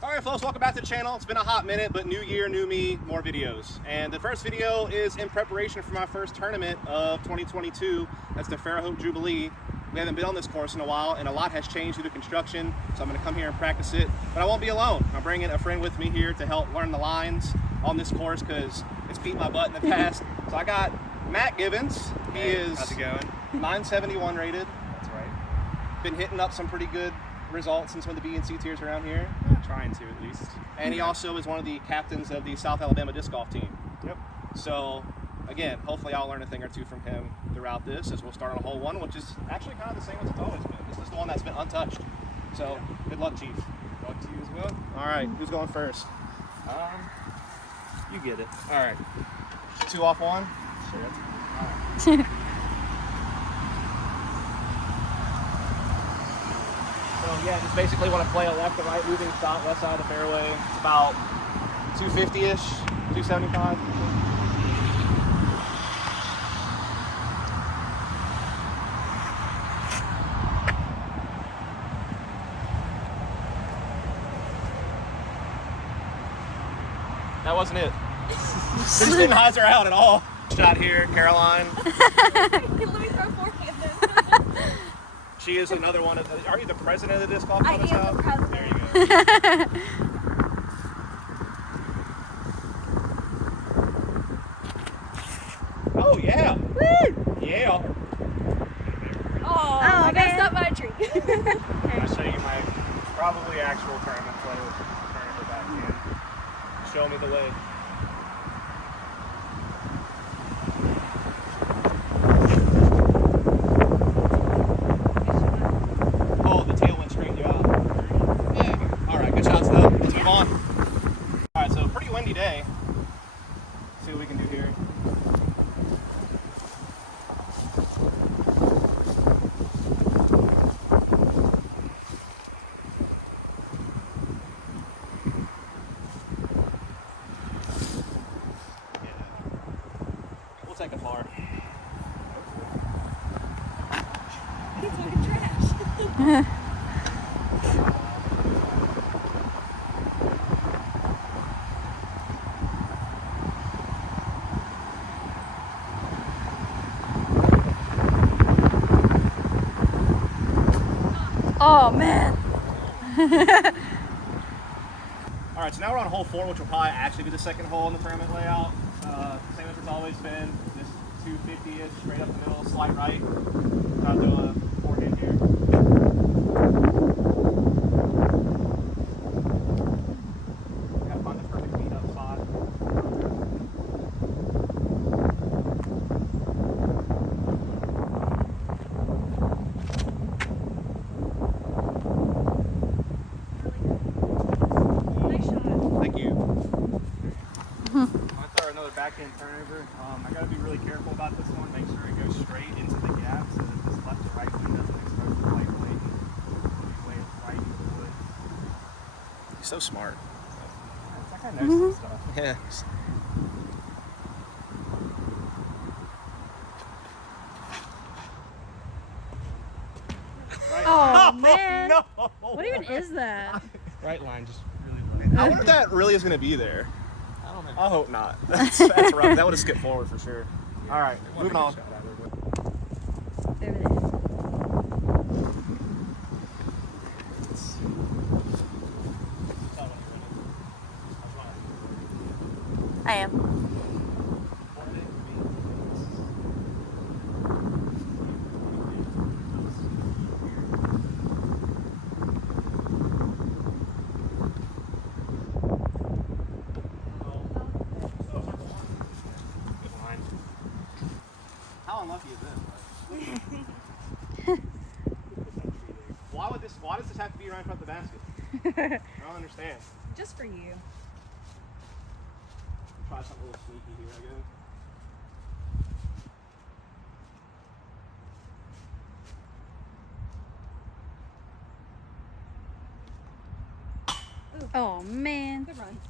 Alright folks, welcome back to the channel. It's been a hot minute, but new year, new me, more videos. And the first video is in preparation for my first tournament of 2022. That's the Fairhope Jubilee. We haven't been on this course in a while, and a lot has changed due to construction, so I'm going to come here and practice it. But I won't be alone. I'm bringing a friend with me here to help learn the lines on this course because it's beat my butt in the past. So I got Matt Gibbons. He is how's it going? 971 rated. That's right. Been hitting up some pretty good results in some of the B and C tiers around here. Trying to, at least. And he also is one of the captains of the South Alabama disc golf team. Yep. So, again, hopefully I'll learn a thing or two from him throughout this as we'll start on hole one, which is actually kind of the same as it's always been. This is the one that's been untouched. So, good luck, Chief. Good luck to you as well. All right, who's going first? You get it. All right. 2 off 1? Sure. All right. So yeah, just basically want to play a left to right moving stop, left side of the fairway. It's about 250-ish, 275. That wasn't it. This didn't hyzer out at all. Shot here, Caroline. Let me throw forehanded. She is another one of the, are you the president of the disc golf I am club? the president. There you go. Oh yeah. Woo! Yeah. Oh, I messed up my tree. I'll show you my probably actual tournament play with the tournament backhand. Show me the way. Oh, the tail went straight you out. Yeah. All right, good shots though. Let's move on. All right, so pretty windy day. Let's see what we can do here. We'll take a par. He's talking trash. Oh man. All right, so now we're on hole 4, which will probably actually be the second hole in the tournament layout. Same as it's always been, just 250-ish, straight up the middle, slight right. Try to do a forehand here. Gotta find the perfect beat up spot. Nice shot. Thank you. I throw another backhand turnover. I got to be really careful about this one. Make sure it goes straight into the gap so that this left to right wind doesn't expose the plate blade and way right into the wood. You're so smart. It's like I know some stuff. Yeah. Oh man. No! What even is that? Right line, just really low. I wonder if that really is going to be there. I don't know. I hope not. That's rough. That would have skipped forward for sure. All right, It wasn't moving a on. good shot either, but- Over there. I am. Good line. How unlucky is this? Why does this have to be right in front of the basket? I don't understand. Just for you. Try something a little sneaky here, I guess. Oh man. Good run.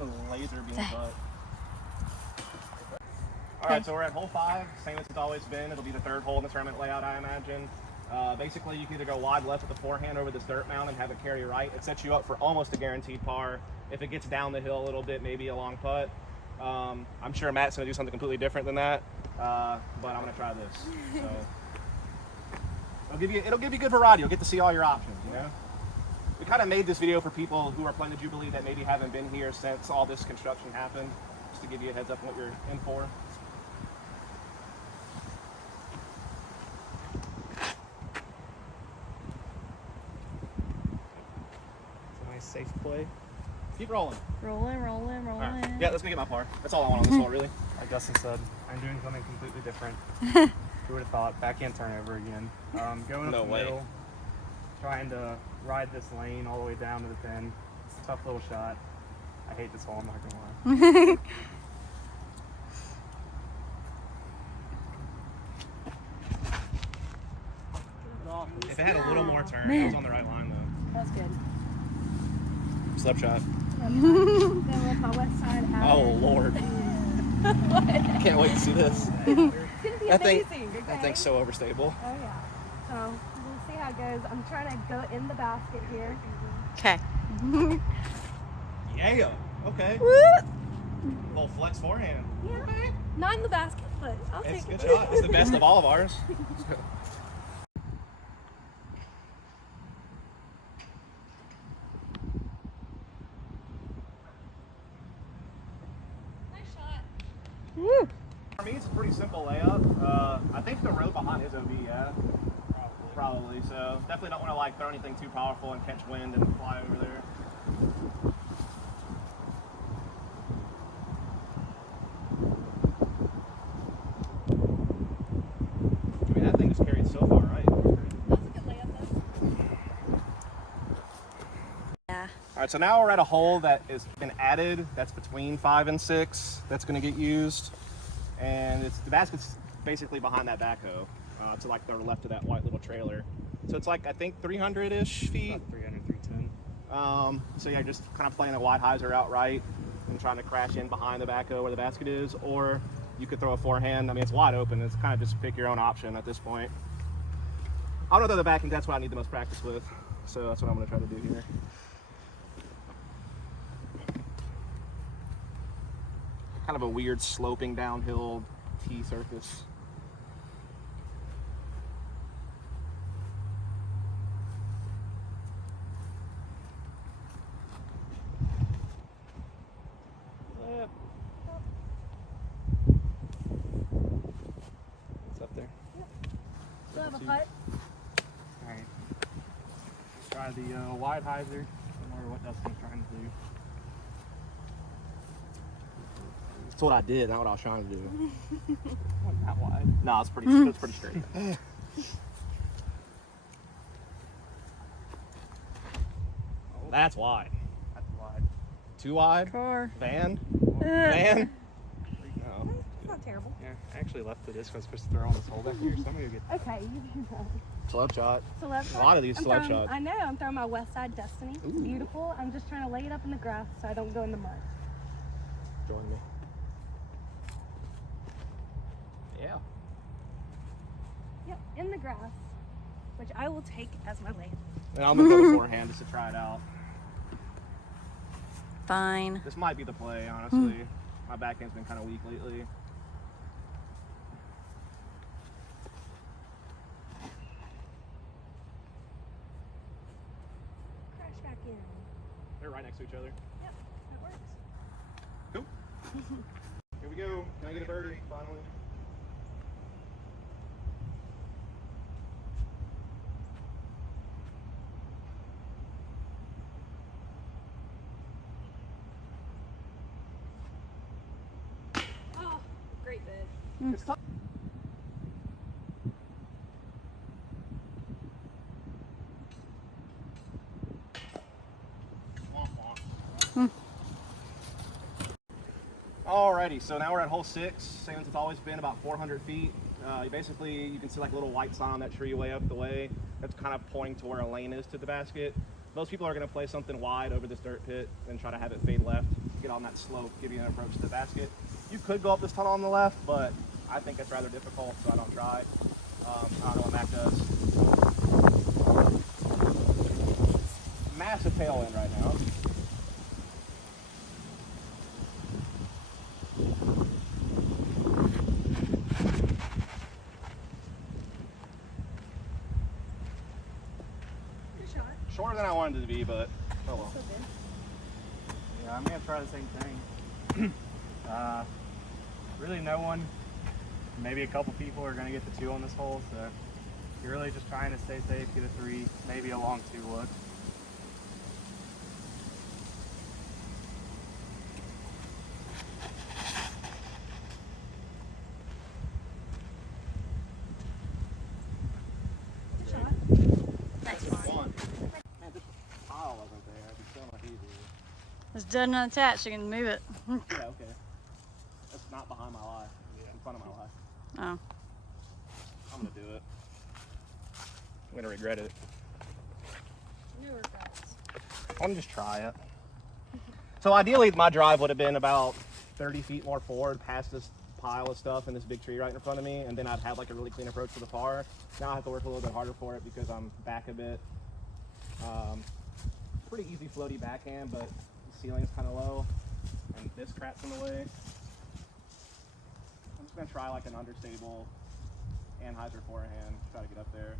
the laser beam putt. All right, so we're at hole 5, same as it's always been. It'll be the third hole in the tournament layout, I imagine. Basically, you can either go wide left with the forehand over this dirt mound and have it carry right. It sets you up for almost a guaranteed par. If it gets down the hill a little bit, maybe a long putt. I'm sure Matt's going to do something completely different than that, but I'm going to try this. So it'll give you good variety. You'll get to see all your options, you know? We kind of made this video for people who are playing the Jubilee that maybe haven't been here since all this construction happened, just to give you a heads up on what you're in for. Safe play. Keep rolling. Rolling. Right. Yeah, let's make it my par. That's all I want on this hole, really. Like Dustin said, I'm doing something completely different. Who would have thought? Backhand turnover again. Going up No the way. middle, trying to ride this lane all the way down to the pin. It's a tough little shot. I hate this hole, I'm not gonna lie. If it had a little more turn, it was on the right line, though. That's good. Slip shot. Then with my west side out. Oh, Lord. I can't wait to see this. It's gonna be That thing- amazing. Okay? That thing's so overstable. Oh yeah. So we'll see how it goes. I'm trying to go in the basket here. Okay. Yeah. Okay. Little flex forehand. Yeah. Okay. Not in the basket, but I'll It's a take good it. shot. It's the best of all of ours. Nice shot. Woo. For me, it's a pretty simple layup. I think the road behind is OB, yeah. Probably. So definitely don't want to like throw anything too powerful and catch wind and fly over there. I mean, that thing just carried so far, right? That's a good layup though. Yeah. All right, so now we're at a hole that has been added. That's between 5 and 6. That's going to get used, and the basket's basically behind that backhoe, to like the left of that white little trailer. So it's like I think 300-ish feet. About 300, 310. So yeah, just kind of playing a wide hyzer outright and trying to crash in behind the backhoe where the basket is, or you could throw a forehand. I mean, it's wide open. It's kind of just pick your own option at this point. I don't know the backhand. That's what I need the most practice with, so that's what I'm going to try to do here. Kind of a weird sloping downhill tee surface. It's up there. Still have a putt. Alright. Try the wide hyzer, similar to what Dustin's trying to do. That's what I did, not what I was trying to do. Wasn't that wide. No, it's pretty straight. That's wide. That's wide. Too wide? Car. Van? Van? No. It's not terrible. Yeah, I actually left the disc I was supposed to throw on this hole back here, so I'm gonna go get Okay, you do that. Slope shot. Celeb A lot of these I'm celeb throwing- shots. I know, I'm throwing my west side Destiny. It's Ooh. beautiful. I'm just trying to lay it up in the grass so I don't go in the mud. Join me. Yeah. Yep, in the grass, which I will take as my lane. And I'm gonna go beforehand just to try it out. Fine. This might be the play, honestly. My backhand's been kind of weak lately. Crash back in. They're right next to each other. Yep, that works. Cool. Here we go. Can I get a birdie, finally? Oh, great bid. It's tough. Alrighty, so now we're at hole 6. Same as it's always been, about 400 feet. You can see like a little white sign on that tree way up the way. That's kind of pointing to where a lane is to the basket. Most people are going to play something wide over this dirt pit and try to have it fade left, get on that slope, give you an approach to the basket. You could go up this tunnel on the left, but I think it's rather difficult, so I don't try. I don't know what Mac does. Massive tailwind right now. Good shot. Shorter than I wanted it to be, but oh well. So good. Yeah, I'm gonna try the same thing. Really no one, maybe a couple people are gonna get the 2 on this hole, so you're really just trying to stay safe, get a 3, maybe a long 2 look. Good shot. Nice. Man, this pile wasn't there. It'd be so much easier. It's done unattached. You can move it. Yeah, okay. That's not behind my lie. Yeah, in front of my lie. Oh. I'm gonna do it. I'm gonna regret it. No regrets. I want to just try it. So ideally, my drive would have been about 30 feet more forward past this pile of stuff and this big tree right in front of me, and then I'd have like a really clean approach to the par. Now I have to work a little bit harder for it because I'm back a bit. Pretty easy floaty backhand, but the ceiling's kind of low, and this crap's in the way. I'm just gonna try like an understable Anheuser forehand, try to get up there.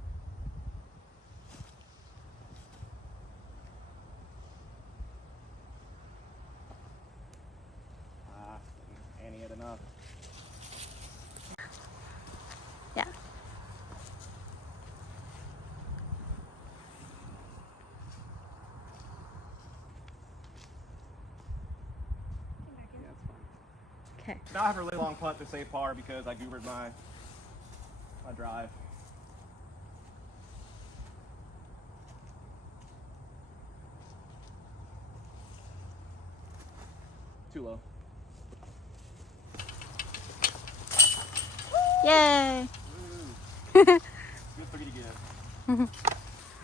Annie it enough. Yeah. Okay. Now I have a really long putt to save par because I goobered my drive. Too low. Yay. Good 3 to get. All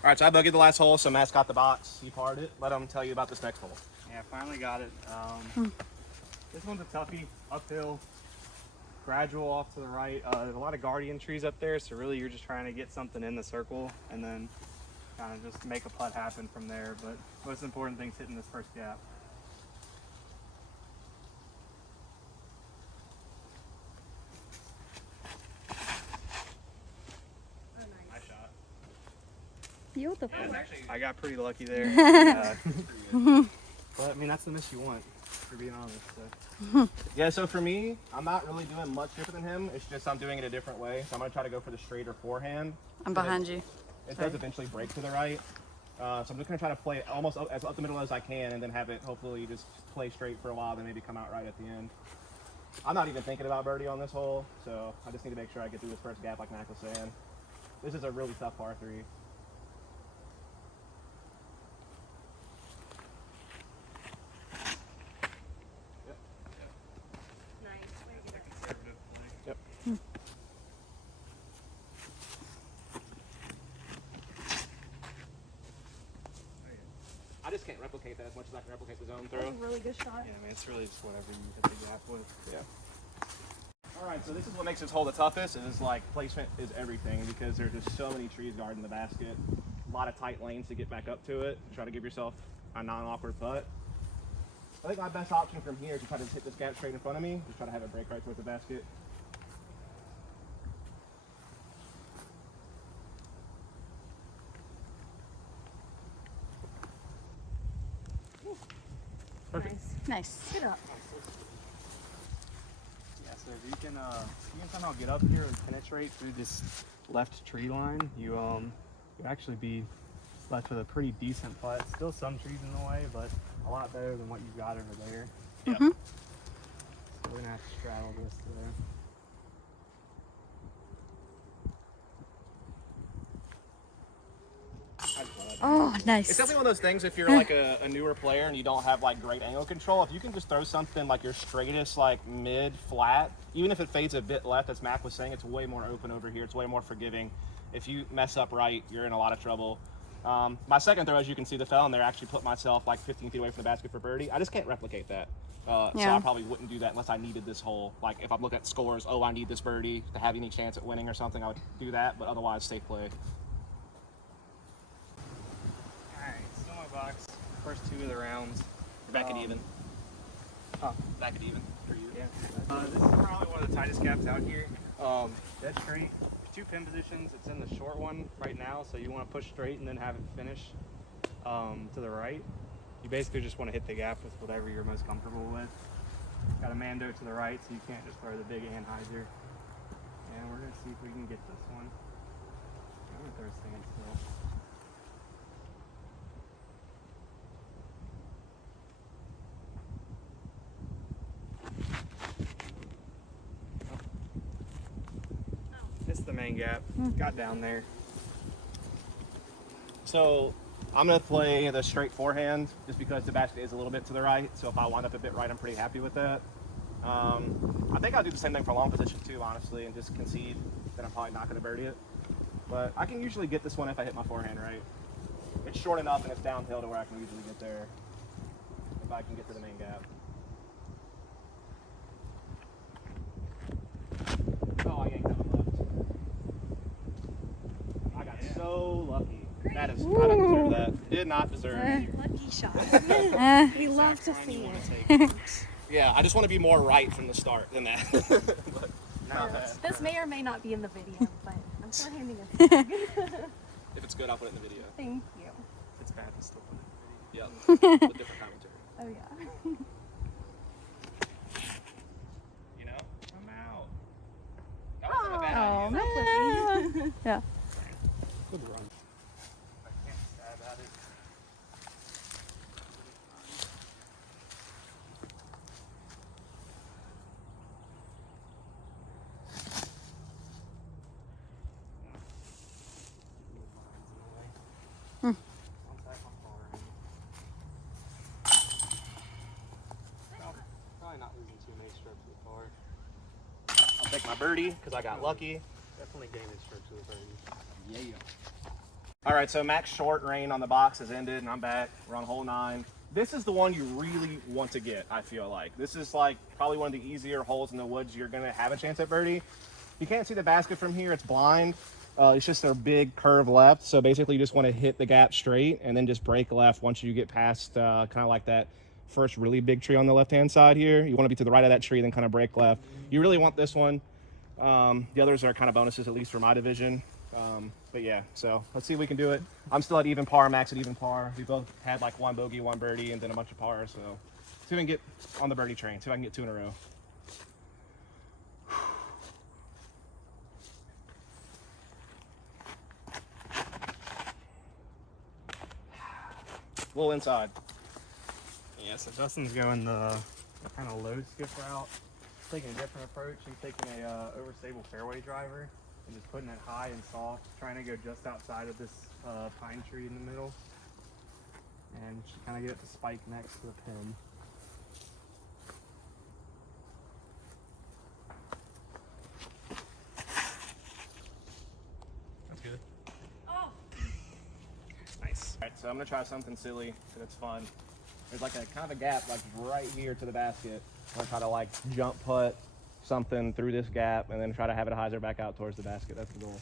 right, so I bogeyed the last hole, so Matt's got the box. He parred it. Let him tell you about this next hole. Yeah, finally got it. This one's a toughie, uphill, gradual off to the right. There's a lot of guardian trees up there, so really you're just trying to get something in the circle and then kind of just make a putt happen from there. But most important thing's hitting this first gap. Nice shot. Beautiful. I got pretty lucky there. But I mean, that's the miss you want, for being honest. So. Yeah, so for me, I'm not really doing much different than him. It's just I'm doing it a different way. So I'm going to try to go for the straighter forehand. I'm behind you. It does eventually break to the right. So I'm just going to try to play it almost as up the middle as I can and then have it hopefully just play straight for a while, then maybe come out right at the end. I'm not even thinking about birdie on this hole, so I just need to make sure I get through this first gap like Mac was saying. This is a really tough par 3. Yep. I just can't replicate that as much as I can replicate the zone That was throw. a really good shot. Yeah, I mean, it's really just whatever you hit the gap with. Yeah. All right, so this is what makes this hole the toughest. Is like placement is everything because there's just so many trees guarding the basket. A lot of tight lanes to get back up to it. Try to give yourself a non-awkward putt. I think my best option from here is to try to hit this gap straight in front of me. Just try to have it break right towards the basket. Perfect. Nice. Nice. Get up. Yeah, so if you can somehow get up here and penetrate through this left tree line, you actually be left with a pretty decent putt. Still some trees in the way, but a lot better than what you've got over there. Yep. Mhm. So we're gonna have to straddle this today. Oh, nice. It's definitely one of those things if you're like a newer player and you don't have like great angle control, if you can just throw something like your straightest like mid flat, even if it fades a bit left, as Mac was saying, it's way more open over here. It's way more forgiving. If you mess up right, you're in a lot of trouble. My second throw, as you can see, the fell in there, actually put myself like 15 feet away from the basket for birdie. I just can't replicate that. So I probably wouldn't do that unless I needed this hole. Like if I'm looking at scores, oh, I need this birdie to have any chance at winning or something, I would do that. But otherwise, safe play. Alright, still my box. First 2 of the rounds. You're back at even. Huh. Back at even for you. Yeah. This is probably one of the tightest gaps out here. Dead straight. 2 pin positions. It's in the short one right now, so you want to push straight and then have it finish to the right. You basically just want to hit the gap with whatever you're most comfortable with. Got a Mando to the right, so you can't just throw the big anhyzer. And we're going to see if we can get this one. I'm going to throw a standstill. It's the main gap. Got down there. So I'm going to play the straight forehand just because the basket is a little bit to the right. So if I wind up a bit right, I'm pretty happy with that. I think I'll do the same thing for long position too, honestly, and just concede that I'm probably not going to birdie it. But I can usually get this one if I hit my forehand right. It's short enough and it's downhill to where I can usually get there if I can get to the main gap. Oh, I yanked that one left. I got so lucky. That is, I didn't deserve that. Did not deserve. Lucky shot. Eh. We love to see You want it. to take. Yeah, I just want to be more right from the start than that. But not bad. This may or may not be in the video, but I'm still handing it. If it's good, I'll put it in the video. Thank you. If it's bad, you still put it in the video. Yeah, with different commentary. Oh yeah. You know, I'm out. That wasn't a bad Oh, idea. man. Yeah. Good run. I can't stab at it. Probably not losing too many strokes so far. I'll take my birdie because I got lucky. Definitely gaining strokes with a birdie. Yeah. All right, so max short rain on the box has ended, and I'm back. We're on hole 9. This is the one you really want to get, I feel like. This is like probably one of the easier holes in the woods you're going to have a chance at birdie. You can't see the basket from here. It's blind. It's just a big curve left. So basically you just want to hit the gap straight and then just break left once you get past kind of like that first really big tree on the left-hand side here. You want to be to the right of that tree, then kind of break left. You really want this one. The others are kind of bonuses, at least for my division. But yeah, so let's see if we can do it. I'm still at even par, Max at even par. We both had like 1 bogey, 1 birdie, and then a bunch of pars. So see if we can get on the birdie train. See if I can get 2 in a row. A little inside. Yeah, so Dustin's going the kind of low skip route. Taking a different approach. He's taking a overstable fairway driver and just putting it high and soft, trying to go just outside of this pine tree in the middle. And just kind of get it to spike next to the pin. That's good. Oh. Nice. All right, so I'm gonna try something silly, because it's fun. There's like a kind of a gap like right here to the basket. I'm gonna try to like jump putt something through this gap and then try to have it hyzer back out towards the basket. That's the goal.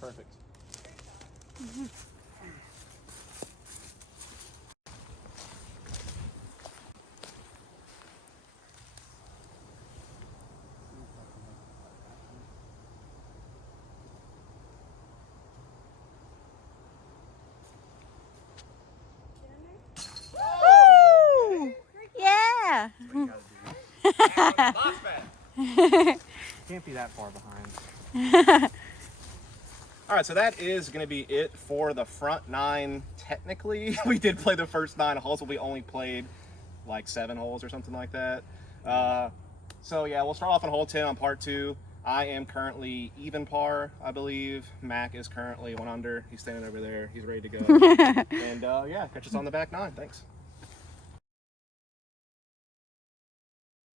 Perfect. Yeah. That's what you gotta do. Can't be that far behind. All right, so that is going to be it for the front 9. Technically, we did play the first 9 holes, but we only played like 7 holes or something like that. So yeah, we'll start off on hole 10 on part 2. I am currently even par, I believe. Mac is currently 1 under. He's standing over there. He's ready to go. And yeah, catch us on the back 9. Thanks.